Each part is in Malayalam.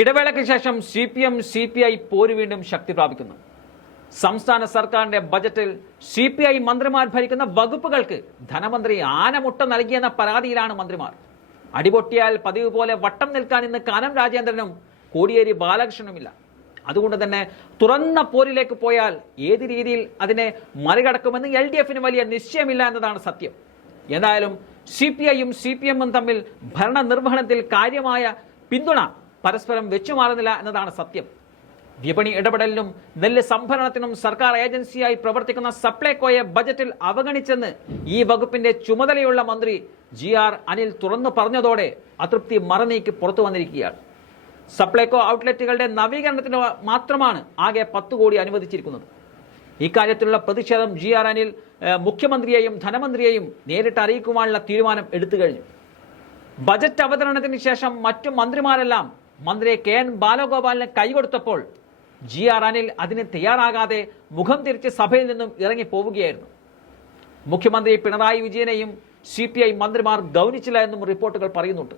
ഇടവേളയ്ക്ക് ശേഷം C P M C P I പോര് വീണ്ടും ശക്തി പ്രാപിക്കുന്നു. സംസ്ഥാന സർക്കാരിന്റെ ബജറ്റിൽ സി പി ഐ മന്ത്രിമാർ ഭരിക്കുന്ന വകുപ്പുകൾക്ക് ധനമന്ത്രി ആനമുട്ട നൽകിയെന്ന പരാതിയിലാണ് മന്ത്രിമാർ. അടിപൊട്ടിയാൽ പതിവ് പോലെ വട്ടം നിൽക്കാൻ ഇന്ന് കാനം രാജേന്ദ്രനും കോടിയേരി ബാലകൃഷ്ണനുമില്ല. അതുകൊണ്ട് തന്നെ തുറന്ന പോരിലേക്ക് പോയാൽ ഏത് രീതിയിൽ അതിനെ മറികടക്കുമെന്ന് എൽ ഡി എഫിന് വലിയ നിശ്ചയമില്ല എന്നതാണ് സത്യം. എന്തായാലും സി പി ഐയും സി പി എമ്മും തമ്മിൽ ഭരണനിർവഹണത്തിൽ കാര്യമായ പിന്തുണ പരസ്പരം വെച്ചുമാറുന്നില്ല എന്നതാണ് സത്യം. വിപണി ഇടപെടലിനും നെല്ല് സംഭരണത്തിനും സർക്കാർ ഏജൻസിയായി പ്രവർത്തിക്കുന്ന സപ്ലൈകോയെ ബജറ്റിൽ അവഗണിച്ചെന്ന് ഈ വകുപ്പിന്റെ ചുമതലയുള്ള മന്ത്രി ജി ആർ അനിൽ തുറന്നു പറഞ്ഞതോടെ അതൃപ്തി മറനീക്കി പുറത്തു വന്നിരിക്കുകയാണ്. സപ്ലൈകോ ഔട്ട്ലെറ്റുകളുടെ നവീകരണത്തിന് മാത്രമാണ് ആകെ പത്ത് കോടി അനുവദിച്ചിരിക്കുന്നത്. ഇക്കാര്യത്തിലുള്ള പ്രതിഷേധം ജി ആർ അനിൽ മുഖ്യമന്ത്രിയെയും ധനമന്ത്രിയെയും നേരിട്ട് അറിയിക്കുവാനുള്ള തീരുമാനം എടുത്തു കഴിഞ്ഞു. ബജറ്റ് അവതരണത്തിന് ശേഷം മറ്റു മന്ത്രിമാരെല്ലാം മന്ത്രി കെ എൻ ബാലഗോപാലിന് കൈകൊടുത്തപ്പോൾ ജി ആർ അനിൽ അതിന് തയ്യാറാകാതെ മുഖം തിരിച്ച് സഭയിൽ നിന്നും ഇറങ്ങി പോവുകയായിരുന്നു. മുഖ്യമന്ത്രി പിണറായി വിജയനെയും സി പി ഐ മന്ത്രിമാർ ഗൗനിച്ചില്ല എന്നും റിപ്പോർട്ടുകൾ പറയുന്നുണ്ട്.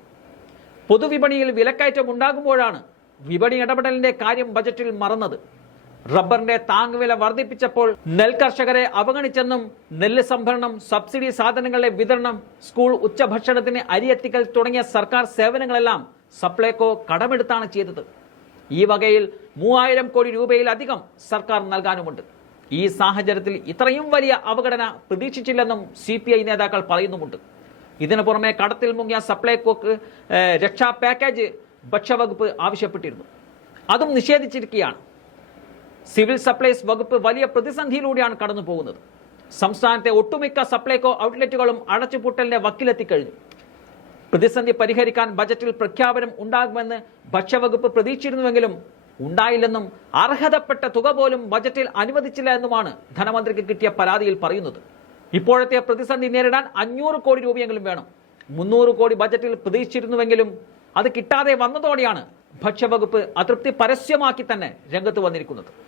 പൊതുവിപണിയിൽ വിലക്കയറ്റം ഉണ്ടാകുമ്പോഴാണ് വിപണി ഇടപെടലിന്റെ കാര്യം ബജറ്റിൽ മറന്നത്. റബ്ബറിന്റെ താങ്ങുവില വർദ്ധിപ്പിച്ചപ്പോൾ നെൽകർഷകരെ അവഗണിച്ചെന്നും നെല്ല് സംഭരണം സബ്സിഡി സാധനങ്ങളുടെ വിതരണം സ്കൂൾ ഉച്ചഭക്ഷണത്തിന് അരിയെത്തിക്കൽ തുടങ്ങിയ സർക്കാർ സേവനങ്ങളെല്ലാം സപ്ലൈകോ കടമെടുത്താണ് ചെയ്തത്. ഈ വകയിൽ മൂവായിരം കോടി രൂപയിലധികം സർക്കാർ നൽകാനുമുണ്ട്. ഈ സാഹചര്യത്തിൽ ഇത്രയും വലിയ അവഗണന പ്രതീക്ഷിച്ചില്ലെന്നും സി പി ഐ നേതാക്കൾ പറയുന്നുമുണ്ട്. ഇതിനു പുറമെ കടത്തിൽ മുങ്ങിയ സപ്ലൈകോക്ക് രക്ഷാ പാക്കേജ് ഭക്ഷ്യവകുപ്പ് ആവശ്യപ്പെട്ടിരുന്നു. അതും നിഷേധിച്ചിരിക്കുകയാണ്. സിവിൽ സപ്ലൈസ് വകുപ്പ് വലിയ പ്രതിസന്ധിയിലൂടെയാണ് കടന്നു പോകുന്നത് സംസ്ഥാനത്തെ ഒട്ടുമിക്ക സപ്ലൈകോ ഔട്ട്ലെറ്റുകളും അടച്ചുപൂട്ടലിന്റെ വക്കിലെത്തിക്കഴിഞ്ഞു. പ്രതിസന്ധി പരിഹരിക്കാൻ ബജറ്റിൽ പ്രഖ്യാപനം ഉണ്ടാകുമെന്ന് ഭക്ഷ്യവകുപ്പ് പ്രതീക്ഷിച്ചിരുന്നുവെങ്കിലും ഉണ്ടായില്ലെന്നും അർഹതപ്പെട്ട തുക പോലും ബജറ്റിൽ അനുവദിച്ചില്ല എന്നുമാണ് ധനമന്ത്രിക്ക് കിട്ടിയ പരാതിയിൽ പറയുന്നത്. ഇപ്പോഴത്തെ പ്രതിസന്ധി നേരിടാൻ അഞ്ഞൂറ് കോടി രൂപയെങ്കിലും വേണം. മുന്നൂറ് കോടി ബജറ്റിൽ പ്രതീക്ഷിച്ചിരുന്നുവെങ്കിലും അത് കിട്ടാതെ വന്നതോടെയാണ് ഭക്ഷ്യവകുപ്പ് അതൃപ്തി പരസ്യമാക്കി തന്നെ രംഗത്ത് വന്നിരിക്കുന്നത്.